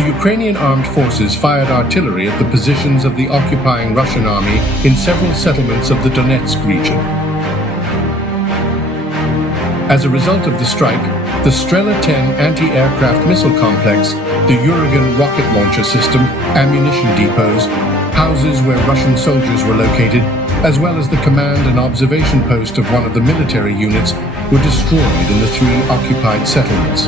The Ukrainian armed forces fired artillery at the positions of the occupying Russian army in several settlements of the Donetsk region. As a result of the strike, the Strela 10 anti-aircraft missile complex, the Uragan rocket launcher system, ammunition depots, houses where Russian soldiers were located, as well as the command and observation post of one of the military units, were destroyed in the three occupied settlements.